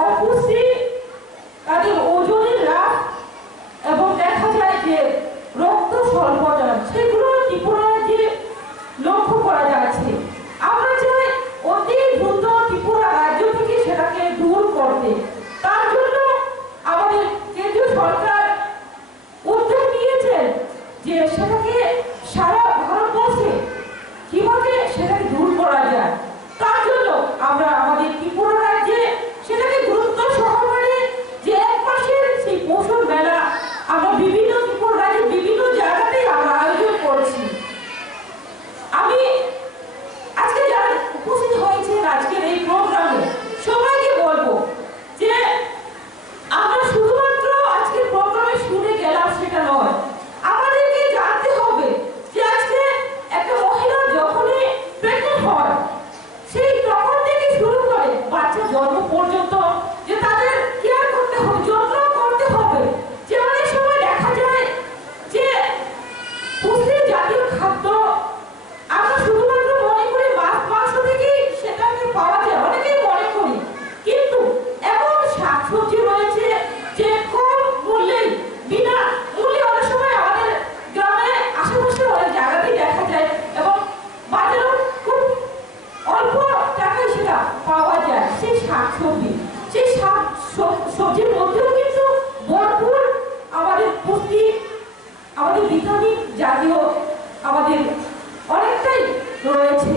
অপুষ্টি, তাদের ওজনের হ্রাস এবং দেখা যায় যে রক্ত স্বল্পতা, সেগুলো ত্রিপুরা রাজ্যে লক্ষ্য করা যাচ্ছে। আমরা চাই অতি দ্রুত ত্রিপুরা রাজ্য থেকে সেটাকে দূর করতে। তার জন্য আমাদের কেন্দ্রীয় সরকার উদ্যোগ নিয়েছেন যে সেটাকে সারা ভারতবর্ষে কিভাবে সেটাকে দূর করা যায়। তার জন্য আমরা আমাদের ত্রিপুরা রাজ্যে সেটাকে গুরুত্ব সহকারে যে এক মাসের সেই পোষণ মেলা আমরা বিভিন্ন ত্রিপুরা রাজ্যের বিভিন্ন জায়গাতেই আমরা আয়োজন করছি। আমি আজকে যারা উপস্থিত হয়েছেন আজকের এই প্রোগ্রামে সবাইকে বলবো যে আমরা শুধুমাত্র আজকের প্রোগ্রামে শুনে গেলাম সেটা নয়, আমাদেরকে জানতে হবে যে আজকে একটা মহিলা যখনই প্রেগনেন্ট হয় সেই তখন থেকে শুরু করে বাচ্চা জন্ম পর্যন্ত যে তাদের কেয়ার করতে হবে, যত্ন করতে হবে। যে অনেক সময় দেখা যায় যে পুষ্টি জাতীয় খাদ্য আমরা শুধুমাত্র মনে করি মাছ মাংস থেকেই সেটাকে পাওয়া যায়, অনেকেই মনে করি, কিন্তু এমন শাকসবজি রয়েছে যে কম মূল্যে বিনা মূল্যে অনেক সময় আমাদের গ্রামে আশেপাশে অনেক জায়গাতেই দেখা যায় এবং বাজারেও খুব অল্প টাকায় সেটা পাওয়া যায়। সেই শাকসবজি, সেই শাক সবজির মধ্যেও কিন্তু ভরপুর আমাদের পুষ্টি, আমাদের ভিটামিন জাতীয় আমাদের অনেকটাই রয়েছে।